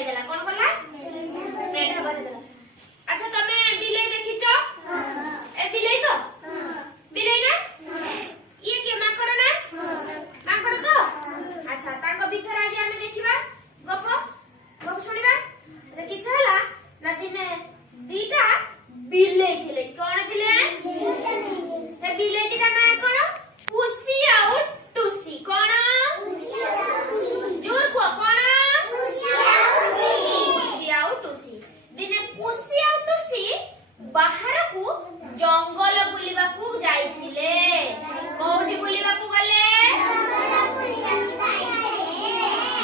बढ़ाई देला कोन कला मेढा बढ़ाई देला। अच्छा तमे बिलाई देखिचो ए बिलाई तो बिलाई ना ये के माकड़ ना माकड़ तो अच्छा ताको विषय आज हम देखिबा गप सुनिबा। अच्छा किस हला ना दिने दीटा बिलाई थिले कोन थिले हे बिलाई दीटा ना कोन पुसी आउ टुसी कोन जोर को कोन पुसी आउ टुसी दिने पुसी आउ टुसी बाहर को जंगल बुलिबा को जाइथिले कोठी बुलिबा को गले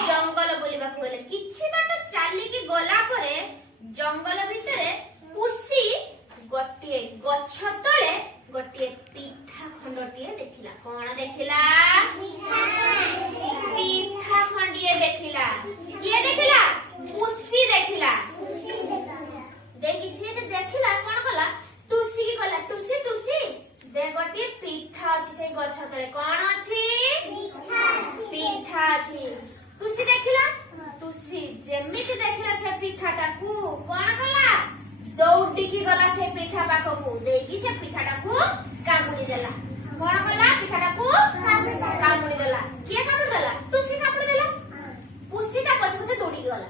जंगल बुलिबा को गले किछि बाट चाली की गला परे जंगल भितरे पुसी गोटिए गछ तळे गोटिए पिठा खंडटिए देखिला कोन देखिला पिठा खंडिए देखिला किए देखिला पुसी देखिला देखि से जे देखिला कोन कला टुसी की कला टुसी टुसी दे गोटिए पिठा अछि से गछ तळे कोन अछि पिठा अछि टुसी देखिला टुसी जेमिति देखिला से पिठाटा को कोन कला दौड़ी की गला से पिठा पाखकू देखि से पिठाटा को कामुडी देला कोन कला पिठाटा को कामुडी देला किए कामुडी देला टुसी कामुडी देला पुसीटा पछे पछे दौड़ी गला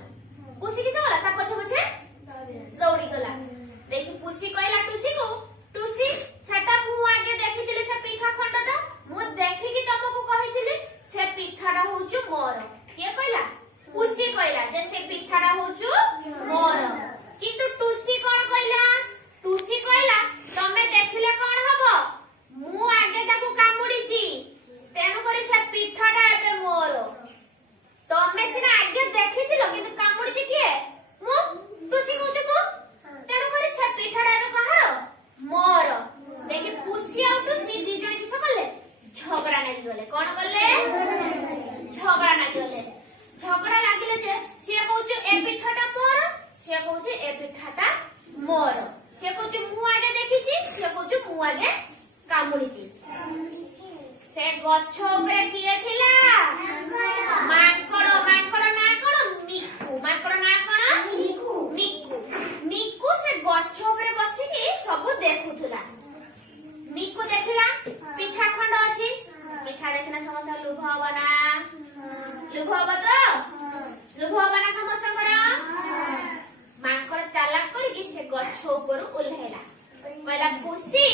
पुसी किसे गला ता पछे पछे दौड़ी गला देखि पुसी कहला टुसी को टुसी सेटा मु आगे देखितिले से पिठा खंडटा मु देखि कि तमको कहितिले से पिठाटा होचु मोर के कहला पुसी कहला जे से पिठाटा होचु मोर किंतु टुसी कोन कहला टुसी कहला तमे देखिले कोन हबो मु आगे ताकू कामुडी ची तेनु करी से पिठाटा एबे मोर तमे सिना आगे देखितिलो किंतु कामुडी ची किए मु टुसी कहू मु तेनु करी से पिठाटा एबे कहारो मोर देखि पुसी आ टुसी दी जण किस करले झगड़ा लागि गले कोन करले झगड़ा लागि गले झगड़ा लागिले जे से कहू ए पिठाटा मोर से कहू ए पिठाटा मोर से कहू मु आगे देखिची से कहू मु आगे कामुडीची से गछ ऊपर किए थिला माकड़ माकड़ ना कोन मिकु माकड़ ना कोन मिकु मिकु से गछ ऊपर बसी की सब देखुथुला मिकु देखिला पिठा खंड अछि पिठा देखिना समस्त लुभ हबना लुभ हब तो लुभ हबना समस्त करा माकड़ चालाक करके से गछ ऊपर उल्हेला पहिला पुसी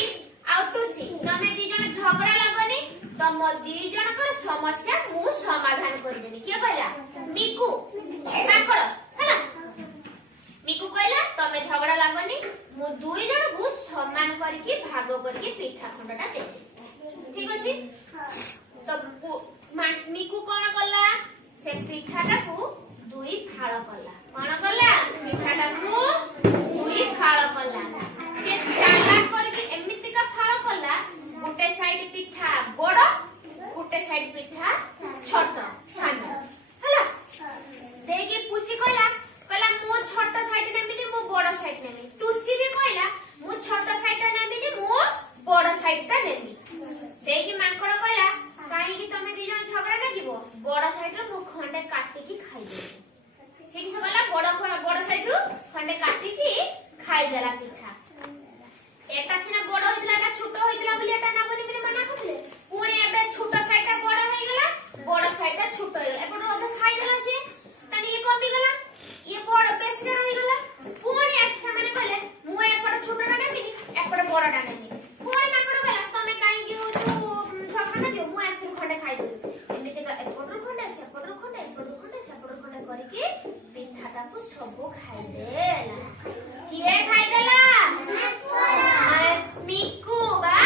आ टुसी तमे दी जण झगड़ा लागनी तम दी जण कर समस्या मु समाधान कर देनी के कहला मिकु माकड़ हैला मिकु कहला तमे झगड़ा लागनी मु दुई जण को समान करके भाग करके पिठा खंडटा देती ठीक अछि तो मिकु कोन कला से पिठाटा को दुई फाळ कला कोन कला पिठाटा को दुई फाळ कला से चालाक करके एमिति का फाळ कला गोटे साइड पिठा बड़ गोटे साइड पिठा छोट सान हला देगी पुसी कहला कहला मो छोट साइड नेमिनी मो बड़ साइड नेमी टुसी भी कहला मो छोट साइड नेमिनी मो बड़ साइड ता नेमी देगी माकड़ कहला काई कि तमे दी जण झगड़ा लागिबो बड़ साइड रो मो खंडे काटी की खाइ दे से किस कहला बड़ साइड रो खंडे काटी की खाइ देला पिठा एटा सिना बड़ होइतला एटा छोट होइतला बोली एटा ना बनी बिना मना करले पुणी एबे छोट साइडटा बड़ होई गेला बड़ साइडटा छोट होई गेला एपट अधा खाइ देला से तनी ये कमी गला ये बड़ बेस के रहि गेला पुणी एक सामने कहले मु एपट छोटटा नेमी एपट बड़टा नेमी पुणी माकड़ गला तमे काई कि हो झगड़ा ना दियो मु एथुर खंडे खाइ दउ एमिति का एपट खंडे सेपट खंडे एपट खंडे सेपट खंडे करिके पिठाटा को सब खाइ देला किए खाइ देला मिकु बा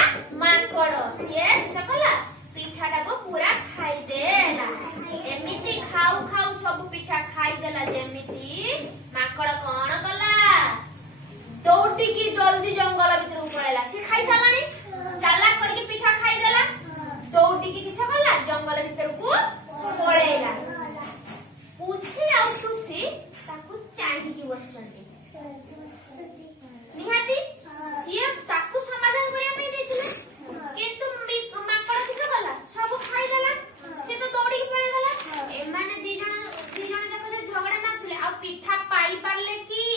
माकड़ से सकला पिठाटा को पूरा खाइ देला एमिति खाउ खाउ सब पिठा खाइ देला जेमिति माकड़ कोन कला दौड़ी की जल्दी जंगल भीतर पळेला से खाइ सालानी चालाक करके पिठा खाइ देला दौड़ी की किसे कला जंगल भीतर को पळेला पुसी आ टुसी ताकू चाहि की बसचंती निहाती सिए ताकू समाधान करिया पे देथिले किंतु माकड़ किसे कला सब खाइ देला से तो दौड़ी के पळे गला ए माने दी जण जक झगड़ा नाथले आ पिठा पाई पारले की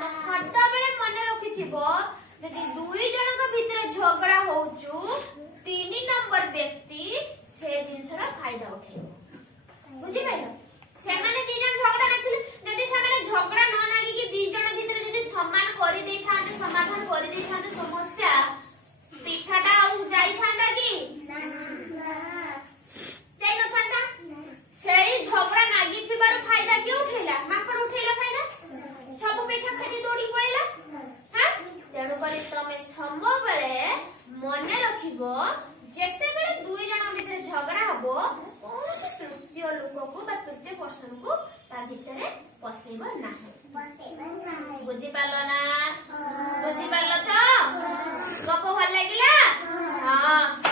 तो सदा बेले मने रखिथिबो जदि दुई जनक भितर झगड़ा होउचु 3 नंबर व्यक्ति से जिनसरा फायदा उठेबो बुझि पाइलो से माने दी जन झगड़ा नथिले जदि से माने झगड़ा न नागी कि दी जन भितर जदि सम्मान करि देई थाते समाधान करि देई थाते समस्या पिठाटा आउ जाई थांदा की ना जाई न थांदा सेई झगड़ा नागी थिबार फायदा के उठेला माकड़ उठेला फायदा सब पिठा खादी दौड़ी पळेला हां तेणु करी तमे समो बेले मने रखिबो जेते बेले दुई जन भितर झगड़ा हबो कोन तृतीय लोक को बा तृतीय पर्सन को ता भितरे पसेबो नाही बुझि पालो ना बुझि पालो तो गप भल लागिला हां